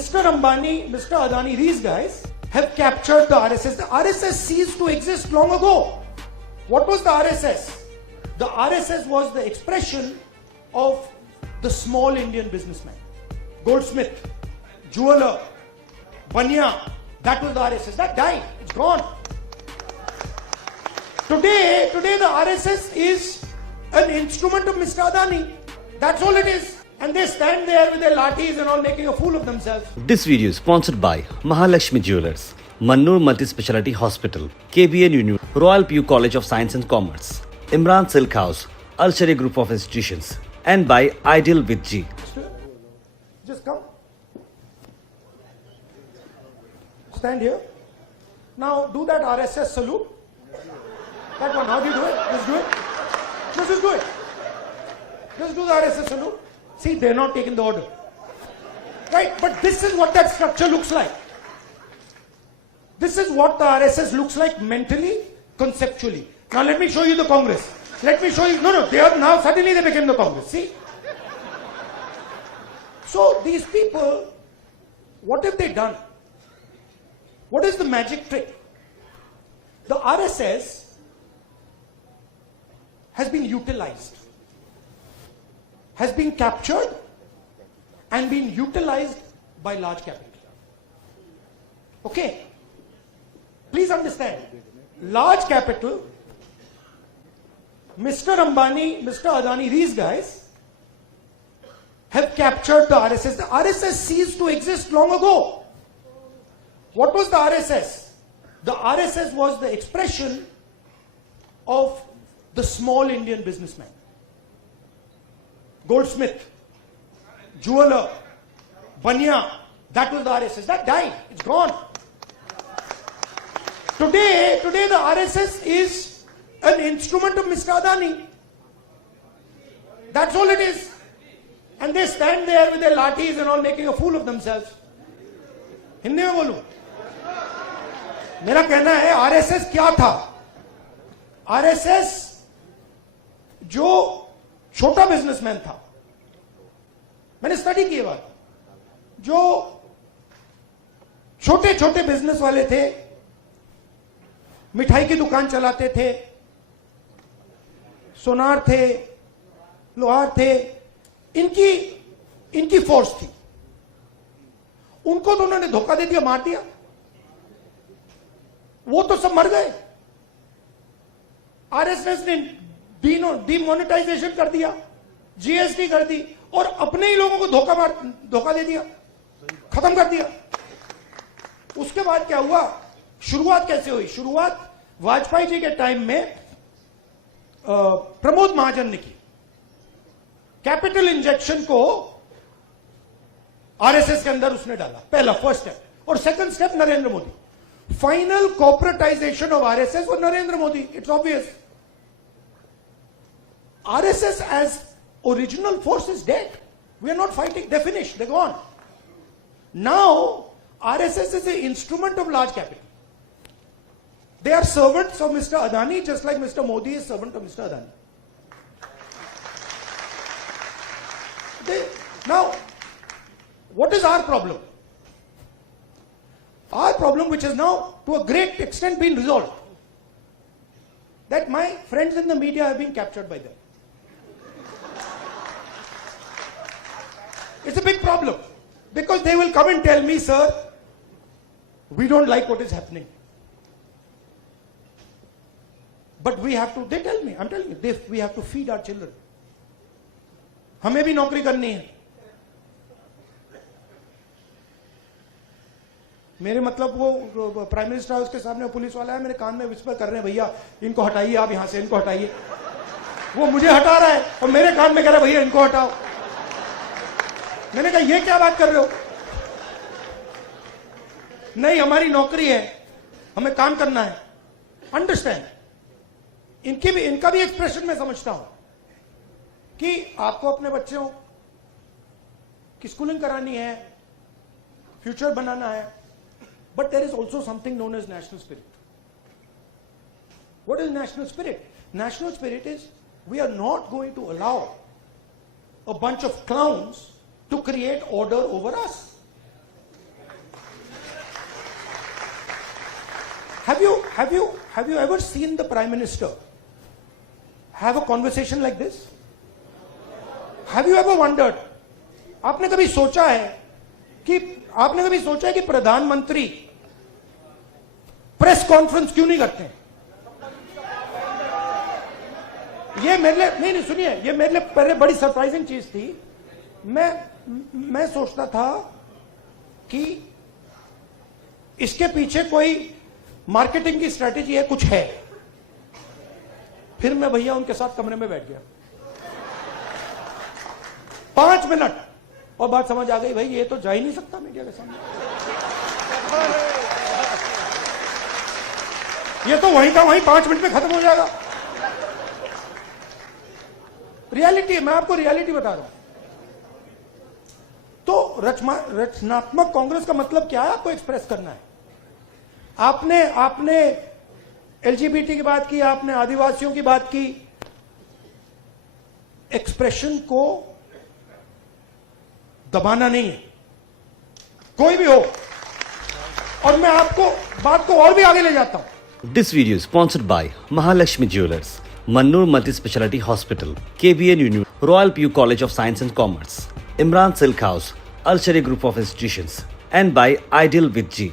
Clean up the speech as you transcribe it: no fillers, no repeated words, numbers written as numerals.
Mr. Ambani, Mr. Adani, these guys have captured the RSS. The RSS ceased to exist long ago. What was the RSS? The RSS was the expression of the small Indian businessman. Goldsmith, jeweler, Banya, that was the RSS. That died. It's gone. Today the RSS is an instrument of Mr. Adani. That's all it is. And they stand there with their lathis and all making a fool of themselves. This video is sponsored by Mahalakshmi Jewelers, Mannur Multi-Speciality Hospital, KBN Union, Royal PU College of Science and Commerce, Imran Silk House, Al Sharia Group of Institutions, and by Ideal with G. Just come. Stand here. Now do that RSS salute. That one, how do you do it? Just do it. Just do it. Just do the RSS salute. See, they're not taking the order. Right? But this is what that structure looks like. This is what the RSS looks like mentally, conceptually. Now let me show you the Congress. Let me show you. No, they are now suddenly they became the Congress. See? So these people, what have they done? What is the magic trick? The RSS has been utilized, has been captured and been utilized by large capital. Okay? Please understand. Large capital, Mr. Ambani, Mr. Adani, these guys have captured the RSS. The RSS ceased to exist long ago. What was the RSS? The RSS was the expression of the small Indian businessman. Goldsmith, jeweler, Banya, that was the RSS. That died. It's gone. Today the RSS is an instrument of Mr. Adani. That's all it is. And they stand there with their lathis and all making a fool of themselves. Hindi में बोलूं, मेरा कहना है RSS क्या था? RSS जो छोटा businessman था, मैंने स्टडी किया बात, जो छोटे छोटे बिजनेस वाले थे, मिठाई की दुकान चलाते थे, सोनार थे, लोहार थे, इनकी फोर्स थी. उनको तो उन्होंने धोखा दे दिया, मार दिया. वो तो सब मर गए. आरएसएस ने डीमोनेटाइजेशन कर दिया, जीएसटी कर दी और अपने ही लोगों को धोखा दे दिया, खत्म कर दिया. उसके बाद क्या हुआ? शुरुआत कैसे हुई? शुरुआत वाजपेयी जी के टाइम में प्रमोद महाजन ने की. कैपिटल इंजेक्शन को आरएसएस के अंदर उसने डाला, पहला फर्स्ट स्टेप. और second step Narendra Modi. Final corporatization of RSS और Narendra Modi. It's obvious. RSS as original force is dead. We are not fighting. They're finished. They're gone. Now, RSS is an instrument of large capital. They are servants of Mr. Adani, just like Mr. Modi is servant of Mr. Adani. Now, what is our problem? Our problem, which has now to a great extent been resolved, that my friends in the media have been captured by them. It's a big problem because they will come and tell me, sir, we don't like what is happening. But we have to, they tell me, I'm telling you, we have to feed our children. हमें भी नौकरी करनी है. मेरे मतलब वो prime minister house के सामने पुलिस वाला है, मेरे कान में विस्पर कर रहे हैं, भैया इनको हटाइए, आप यहां से इनको हटाइए. वो मुझे हटा रहा है और मेरे कान में कह रहा है, भैया इनको हटाओ. मैंने कहा ये क्या बात कर रहे हो? नहीं, हमारी नौकरी है, हमें काम करना है. अंडरस्टैंड. इनका भी एक्सप्रेशन मैं समझता हूं कि आपको अपने बच्चों की स्कूलिंग करानी है, फ्यूचर बनाना है. But there is also something known as national spirit. What is national spirit? National spirit is we are not going to allow a bunch of clowns to create order over us. have you ever seen the Prime Minister have a conversation like this? Have you ever wondered? आपने कभी सोचा है कि प्रधानमंत्री press conference क्यों नहीं करते हैं? ये मेरे लिए नहीं सुनिए, ये मेरे लिए पहले बड़ी सरप्राइजिंग चीज थी। मैं सोचता था कि इसके पीछे कोई मार्केटिंग की स्ट्रेटेजी है, कुछ है। फिर मैं भैया उनके साथ कमरे में बैठ गया 5 मिनट और बात समझ आ गई, भाई ये तो जा ही नहीं सकता मीडिया के सामने, ये तो वहीं का वहीं 5 मिनट में खत्म हो जाएगा। रियलिटी, मैं आपको रियलिटी बता रहा हूं। तो रचनात्मक कांग्रेस का मतलब क्या है? आपको एक्सप्रेस करना है। आपने एलजीबीटी की बात की, आपने आदिवासियों की बात की। एक्सप्रेशन को दबाना नहीं है, कोई भी हो। और मैं आपको बात को और भी आगे ले जाता हूं। This video is sponsored by Mahalakshmi Jewelers, Mannur Multi-Speciality Hospital, KBN University, Royal PU College of Science and Commerce, Imran Silk House, Alshari Group of Institutions, and by Ideal with G.